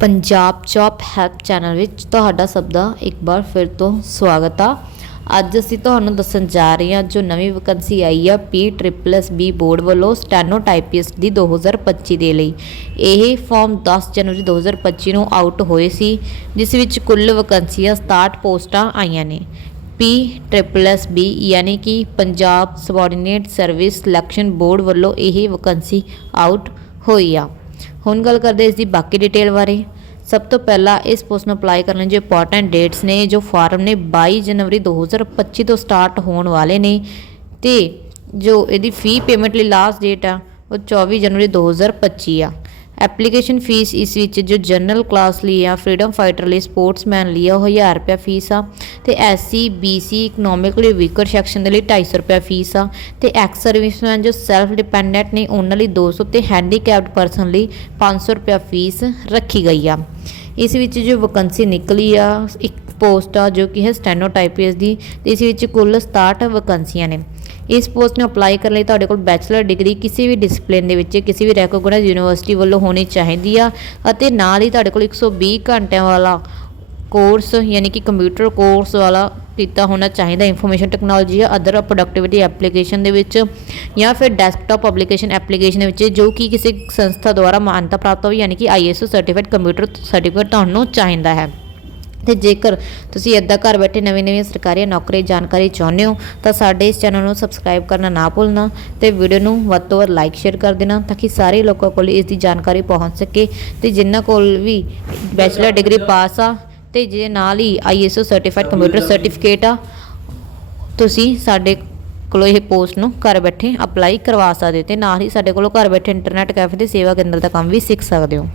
Punjab job help channel ਵਿੱਚ ਤੁਹਾਡਾ ਸਭ ਦਾ ਇੱਕ ਵਾਰ ਫਿਰ ਤੋਂ ਸਵਾਗਤ ਆ। ਅੱਜ ਅਸੀਂ ਤੁਹਾਨੂੰ ਦੱਸਣ ਜਾ ਰਹੇ ਹਾਂ, ਜੋ ਨਵੀਂ ਵੈਕੰਸੀ ਆਈ ਆ P triple S B board ਵੱਲੋਂ ਸਟੈਨੋ ਟਾਈਪਿਸਟ ਦੀ 2025 ਦੇ ਲਈ। ਇਹ ਫਾਰਮ 10 ਜਨਵਰੀ 2025 ਨੂੰ ਆਊਟ ਹੋਏ ਸੀ, ਜਿਸ ਵਿੱਚ ਕੁੱਲ ਵੈਕੰਸੀਆਂ 67 ਪੋਸਟਾਂ ਆਈਆਂ ਨੇ। ਪੀ ਟ੍ਰਿਪਲ ਐਸ ਬੀ ਯਾਨੀ ਕਿ Punjab subordinate service selection board ਵੱਲੋਂ ਇਹ ਵੈਕੰਸੀ ਆਊਟ ਹੋਈ ਆ। ਹੁਣ ਗੱਲ ਕਰਦੇ ਇਸ ਦੀ ਬਾਕੀ ਡਿਟੇਲ ਬਾਰੇ। ਸਭ ਤੋਂ ਪਹਿਲਾਂ ਇਸ ਪੋਸਟ ਨੂੰ ਅਪਲਾਈ ਕਰਨ ਲਈ ਜੋ ਇੰਪੋਰਟੈਂਟ ਡੇਟਸ ਨੇ, ਜੋ ਫਾਰਮ ਨੇ 22 ਜਨਵਰੀ 2025 ਤੋਂ ਸਟਾਰਟ ਹੋਣ ਵਾਲੇ ਨੇ ਤੇ ਜੋ ਇਹਦੀ ਫੀ ਪੇਮੈਂਟ ਲਈ ਲਾਸਟ ਡੇਟ ਆ, ਉਹ 24 ਜਨਵਰੀ 2025 ਆ। ਐਪਲੀਕੇਸ਼ਨ ਫੀਸ ਇਸ ਵਿੱਚ ਜੋ ਜਨਰਲ ਕਲਾਸ ਲਈ ਆ, ਫਰੀडम ਫਾਈਟਰ ਲਈ, ਸਪੋਰਟਸਮੈਨ ਲਈ ਆ, ਉਹ 1000 ਰੁਪਏ ਫੀਸ ਆ। ਤੇ SC, BC economically weaker section ਦੇ ਲਈ 250 ਰੁਪਏ ਫੀਸ ਆ। ਤੇ ਐਕਸ ਸਰਵਿਸਮੈਨ ਜੋ ਸੈਲਫ ਡਿਪੈਂਡੈਂਟ ਨੇ, ਉਹਨਾਂ ਲਈ 200 ਤੇ ਹੈਂਡੀਕੈਪਡ ਪਰਸਨ ਲਈ 500 ਰੁਪਏ ਫੀਸ ਰੱਖੀ ਗਈ ਆ। ਇਸ ਵਿੱਚ ਜੋ ਵੈਕੰਸੀ ਨਿਕਲੀ ਆ, ਇੱਕ ਪੋਸਟ ਆ ਜੋ ਕਿ ਹੈ ਸਟੈਨੋ ਦੀ, ਤੇ ਇਸ ਵਿੱਚ ਕੁੱਲ 67 ਵੈਕੰਸੀਆਂ ਨੇ। ਇਸ ਪੋਸਟ ਨੂੰ ਅਪਲਾਈ ਕਰਨ ਲਈ ਤੁਹਾਡੇ ਕੋਲ ਬੈਚਲਰ ਡਿਗਰੀ ਕਿਸੇ ਵੀ ਡਿਸਪਲਿਨ ਦੇ ਵਿੱਚ, ਕਿਸੇ ਵੀ ਰੈਕੋਗਨਾਈਜ਼ ਯੂਨੀਵਰਸਿਟੀ ਵੱਲੋਂ ਹੋਣੀ ਚਾਹੀਦੀ ਆ ਅਤੇ ਨਾਲ ਹੀ ਤੁਹਾਡੇ ਕੋਲ 120 ਘੰਟਿਆਂ ਵਾਲਾ ਕੋਰਸ, ਯਾਨੀ ਕਿ ਕੰਪਿਊਟਰ ਕੋਰਸ ਵਾਲਾ ਕੀਤਾ ਹੋਣਾ ਚਾਹੀਦਾ ਇਨਫੋਰਮੇਸ਼ਨ ਟੈਕਨੋਲੋਜੀ ਜਾਂ ਅਦਰ ਪ੍ਰੋਡਕਟਿਵਿਟੀ ਐਪਲੀਕੇਸ਼ਨ ਦੇ ਵਿੱਚ ਜਾਂ ਫਿਰ ਡੈਸਕਟਾਪ ਐਪਲੀਕੇਸ਼ਨ ਐਪਲੀਕੇਸ਼ਨ ਦੇ ਵਿੱਚ, ਜੋ ਕਿ ਕਿਸੇ ਸੰਸਥਾ ਦੁਆਰਾ ਮਾਨਤਾ ਪ੍ਰਾਪਤ ਹੋਵੇ, ਯਾਨੀ ਕਿ ਆਈਐਸਓ ਸਰਟੀਫਾਈਡ ਕੰਪਿਊਟਰ ਸਰਟੀਫਿਕੇਟ ਤੁਹਾਨੂੰ ਚਾਹੀਦਾ ਹੈ। ਤੇ ਜੇਕਰ ਤੁਸੀਂ ਇੱਦਾਂ ਘਰ ਬੈਠੇ ਨਵੀਂ ਨਵੀਂ ਸਰਕਾਰੀ ਨੌਕਰੀ ਜਾਣਕਾਰੀ ਚਾਹੁੰਦੇ ਹੋ, ਤਾਂ ਸਾਡੇ ਇਸ ਚੈਨਲ ਨੂੰ ਸਬਸਕ੍ਰਾਈਬ ਕਰਨਾ ਨਾ ਭੁੱਲਣਾ ਤੇ ਵੀਡੀਓ ਨੂੰ ਵੱਧ ਤੋਂ ਵੱਧ ਲਾਈਕ ਸ਼ੇਅਰ ਕਰ ਦੇਣਾ ਤਾਂ ਕਿ ਸਾਰੇ ਲੋਕਾਂ ਕੋਲ ਇਸ ਦੀ ਜਾਣਕਾਰੀ ਪਹੁੰਚ ਸਕੇ ਤੇ ਜਿਨ੍ਹਾਂ ਕੋਲ ਵੀ ਬੈਚਲਰ ਡਿਗਰੀ ਪਾਸ ਆ ਤੇ ਜੇ ਨਾਲ ਹੀ ਆਈਐਸਓ ਸਰਟੀਫਾਈਡ ਕੰਪਿਊਟਰ ਸਰਟੀਫਿਕੇਟ ਆ, ਤੁਸੀਂ ਸਾਡੇ ਕੋਲੋਂ ਇਹ ਪੋਸਟ ਨੂੰ ਘਰ ਬੈਠੇ ਅਪਲਾਈ ਕਰਵਾ ਸਕਦੇ ਹੋ ਤੇ ਨਾਲ ਹੀ ਸਾਡੇ ਕੋਲੋਂ ਘਰ ਬੈਠੇ ਇੰਟਰਨੈਟ ਕੈਫੇ ਤੇ ਸੇਵਾ ਕੇਂਦਰ ਦਾ ਕੰਮ ਵੀ ਸਿੱਖ ਸਕਦੇ ਹੋ।